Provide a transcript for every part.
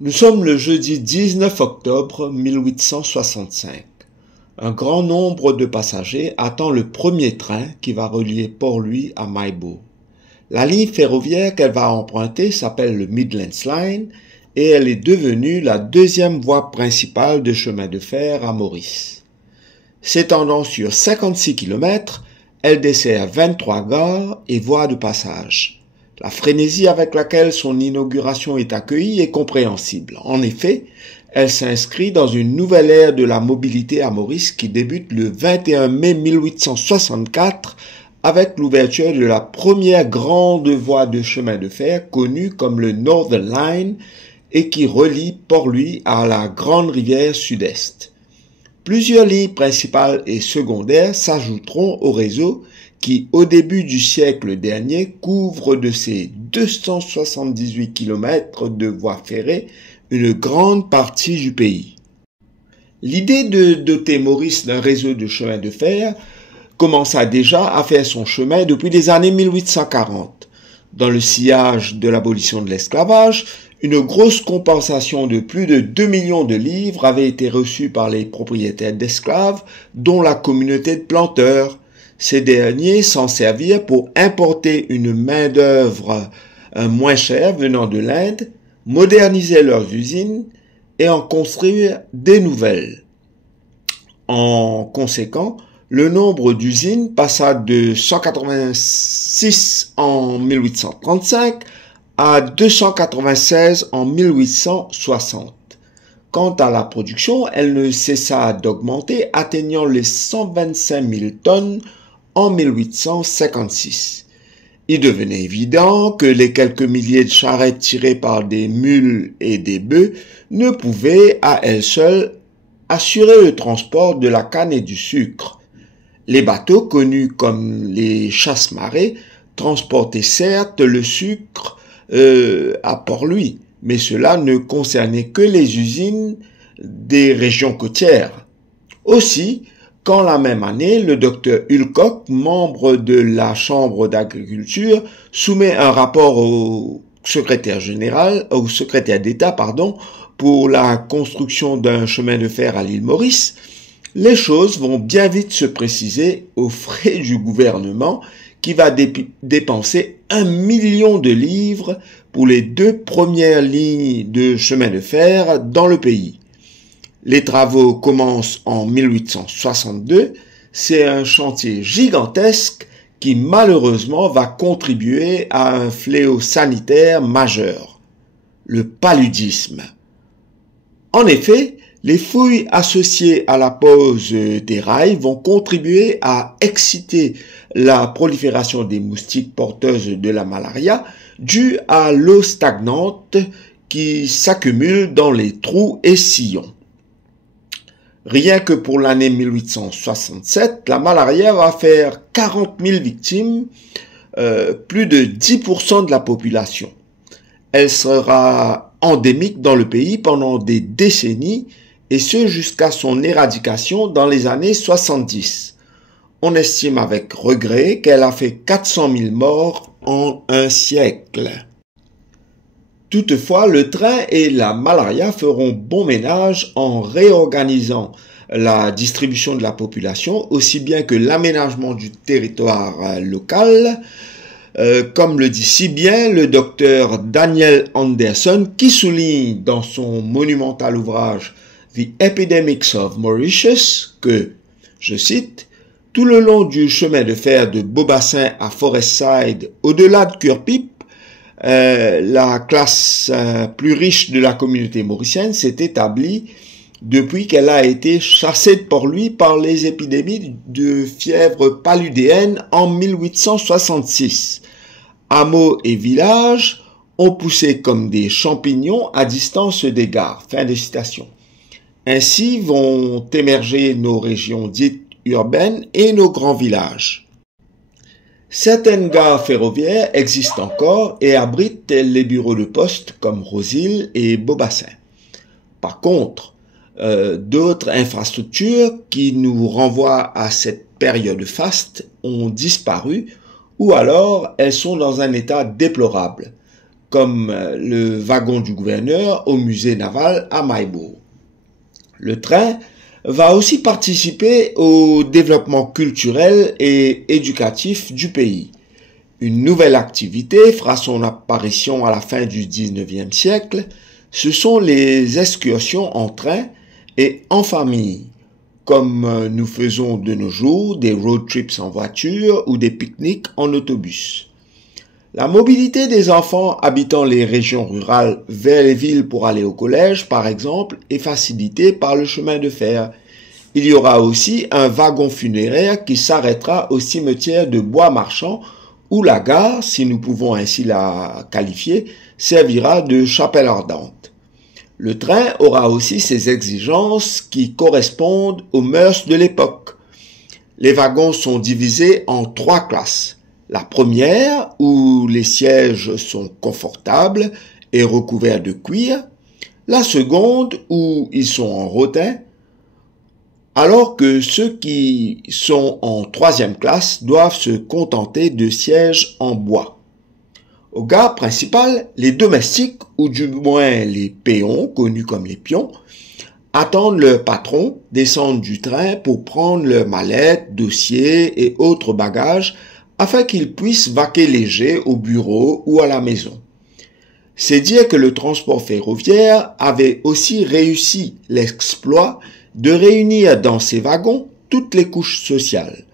Nous sommes le jeudi 19 octobre 1865. Un grand nombre de passagers attend le premier train qui va relier Port-Louis à Maillebourg. La ligne ferroviaire qu'elle va emprunter s'appelle le Midlands Line et elle est devenue la deuxième voie principale de chemin de fer à Maurice. S'étendant sur 56 km, elle dessert 23 gares et voies de passage. La frénésie avec laquelle son inauguration est accueillie est compréhensible. En effet, elle s'inscrit dans une nouvelle ère de la mobilité à Maurice qui débute le 21 mai 1864 avec l'ouverture de la première grande voie de chemin de fer connue comme le Northern Line et qui relie Port-Louis à la Grande Rivière Sud-Est. Plusieurs lignes principales et secondaires s'ajouteront au réseau qui, au début du siècle dernier, couvre de ses 278 km de voies ferrées une grande partie du pays. L'idée de doter Maurice d'un réseau de chemins de fer commença déjà à faire son chemin depuis les années 1840. Dans le sillage de l'abolition de l'esclavage, une grosse compensation de plus de 2 millions de livres avait été reçue par les propriétaires d'esclaves, dont la communauté de planteurs. Ces derniers s'en servirent pour importer une main-d'œuvre moins chère venant de l'Inde, moderniser leurs usines et en construire des nouvelles. En conséquent, le nombre d'usines passa de 186 en 1835 à 296 en 1860. Quant à la production, elle ne cessa d'augmenter, atteignant les 125 000 tonnes en 1856. Il devenait évident que les quelques milliers de charrettes tirées par des mules et des bœufs ne pouvaient à elles seules assurer le transport de la canne et du sucre. Les bateaux, connus comme les chasse-marées, transportaient certes le sucre à Port-Louis, mais cela ne concernait que les usines des régions côtières. Aussi, quand la même année, le docteur Hulcock, membre de la Chambre d'agriculture, soumet un rapport au secrétaire d'État, pour la construction d'un chemin de fer à l'île Maurice, les choses vont bien vite se préciser aux frais du gouvernement qui va dépenser 1 million de livres pour les 2 premières lignes de chemin de fer dans le pays. Les travaux commencent en 1862. C'est un chantier gigantesque qui malheureusement va contribuer à un fléau sanitaire majeur, le paludisme. En effet, les fouilles associées à la pose des rails vont contribuer à exciter la prolifération des moustiques porteuses de la malaria due à l'eau stagnante qui s'accumule dans les trous et sillons. Rien que pour l'année 1867, la malaria va faire 40 000 victimes, plus de 10% de la population. Elle sera endémique dans le pays pendant des décennies, et ce jusqu'à son éradication dans les années 70. On estime avec regret qu'elle a fait 400 000 morts en un siècle. Toutefois, le train et la malaria feront bon ménage en réorganisant la distribution de la population, aussi bien que l'aménagement du territoire local, comme le dit si bien le docteur Daniel Anderson, qui souligne dans son monumental ouvrage The Epidemics of Mauritius que, je cite, « Tout le long du chemin de fer de Beaubassin à Forestside, au-delà de Curepipe, la classe plus riche de la communauté mauricienne s'est établie depuis qu'elle a été chassée de Port-Louis par les épidémies de fièvre paludéenne en 1866. Hameaux et villages ont poussé comme des champignons à distance des gares. » Fin de citation. Ainsi vont émerger nos régions dites urbaines et nos grands villages. Certaines gares ferroviaires existent encore et abritent les bureaux de poste comme Rosil et Beaubassin. Par contre, d'autres infrastructures qui nous renvoient à cette période faste ont disparu ou alors elles sont dans un état déplorable, comme le wagon du gouverneur au musée naval à Maïbourg. Le train va aussi participer au développement culturel et éducatif du pays. Une nouvelle activité fera son apparition à la fin du 19e siècle. Ce sont les excursions en train et en famille, comme nous faisons de nos jours des road trips en voiture ou des pique-niques en autobus. La mobilité des enfants habitant les régions rurales vers les villes pour aller au collège, par exemple, est facilitée par le chemin de fer. Il y aura aussi un wagon funéraire qui s'arrêtera au cimetière de Bois-Marchand, où la gare, si nous pouvons ainsi la qualifier, servira de chapelle ardente. Le train aura aussi ses exigences qui correspondent aux mœurs de l'époque. Les wagons sont divisés en 3 classes. La première, où les sièges sont confortables et recouverts de cuir. La seconde, où ils sont en rotin, alors que ceux qui sont en 3e classe doivent se contenter de sièges en bois. Aux gares principales, les domestiques, ou du moins les péons, connus comme les pions, attendent leur patron, descendent du train pour prendre leurs mallettes, dossiers et autres bagages afin qu'ils puissent vaquer léger au bureau ou à la maison. C'est dire que le transport ferroviaire avait aussi réussi l'exploit de réunir dans ses wagons toutes les couches sociales.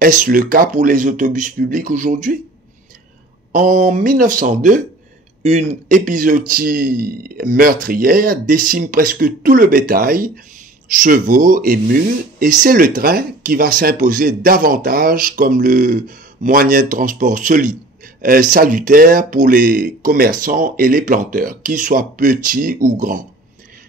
Est-ce le cas pour les autobus publics aujourd'hui? En 1902, une épizootie meurtrière décime presque tout le bétail, chevaux et mules, et c'est le train qui va s'imposer davantage comme le moyen de transport salutaire pour les commerçants et les planteurs, qu'ils soient petits ou grands.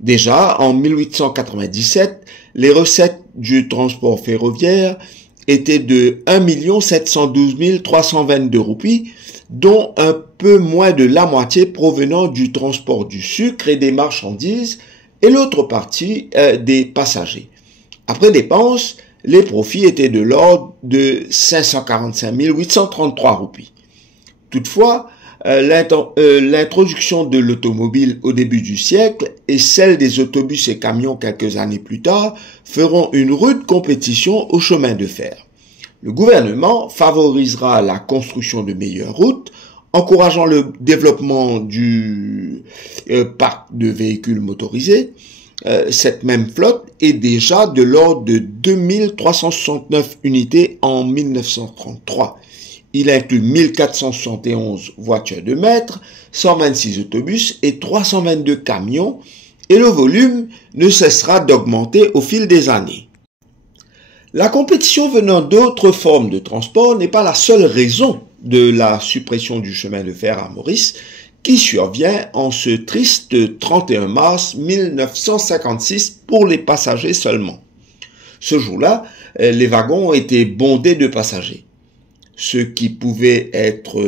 Déjà, en 1897, les recettes du transport ferroviaire étaient de 1 712 322 roupies, dont un peu moins de la moitié provenant du transport du sucre et des marchandises, et l'autre partie des passagers. Après dépenses, les profits étaient de l'ordre de 545 833 roupies. Toutefois, l'introduction de l'automobile au début du siècle et celle des autobus et camions quelques années plus tard feront une rude compétition au chemin de fer. Le gouvernement favorisera la construction de meilleures routes, encourageant le développement du parc de véhicules motorisés. Cette même flotte est déjà de l'ordre de 2369 unités en 1933. Il inclut 1471 voitures de maître, 126 autobus et 322 camions, et le volume ne cessera d'augmenter au fil des années. La compétition venant d'autres formes de transport n'est pas la seule raison de la suppression du chemin de fer à Maurice, qui survient en ce triste 31 mars 1956 pour les passagers seulement. Ce jour-là, les wagons étaient bondés de passagers. Ce qui pouvait être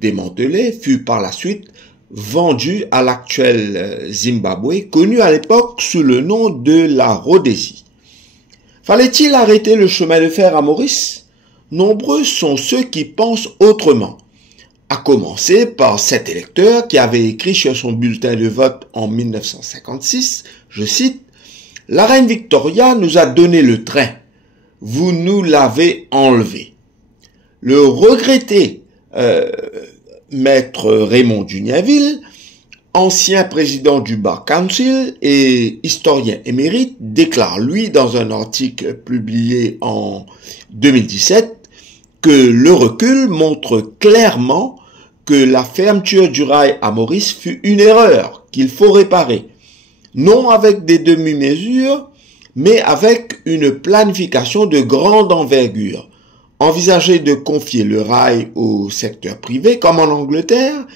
démantelé fut par la suite vendu à l'actuel Zimbabwe, connu à l'époque sous le nom de la Rhodésie. Fallait-il arrêter le chemin de fer à Maurice? Nombreux sont ceux qui pensent autrement, à commencer par cet électeur qui avait écrit sur son bulletin de vote en 1956, je cite, « La reine Victoria nous a donné le train, vous nous l'avez enlevé. » Le regretté maître Raymond Dugnaville, ancien président du Bar Council et historien émérite, déclare lui dans un article publié en 2017 que le recul montre clairement que la fermeture du rail à Maurice fut une erreur qu'il faut réparer, non avec des demi-mesures, mais avec une planification de grande envergure. Envisager de confier le rail au secteur privé comme en Angleterre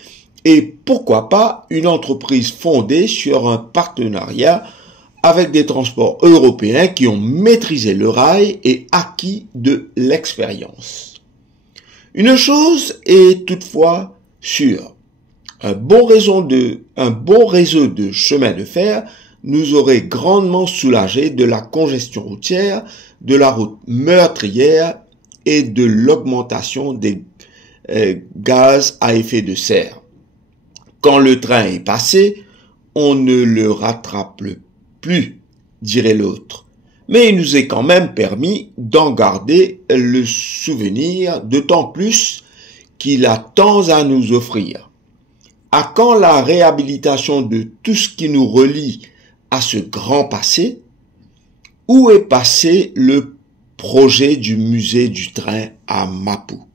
et pourquoi pas une entreprise fondée sur un partenariat avec des transports européens qui ont maîtrisé le rail et acquis de l'expérience. Une chose est toutefois sûre, un bon réseau de chemins de fer nous aurait grandement soulagé de la congestion routière, de la route meurtrière et de l'augmentation des gaz à effet de serre. Quand le train est passé, on ne le rattrape plus, dirait l'autre. Mais il nous est quand même permis d'en garder le souvenir, d'autant plus qu'il a tant à nous offrir. À quand la réhabilitation de tout ce qui nous relie à ce grand passé? Où est passé le projet du musée du train à Mapu?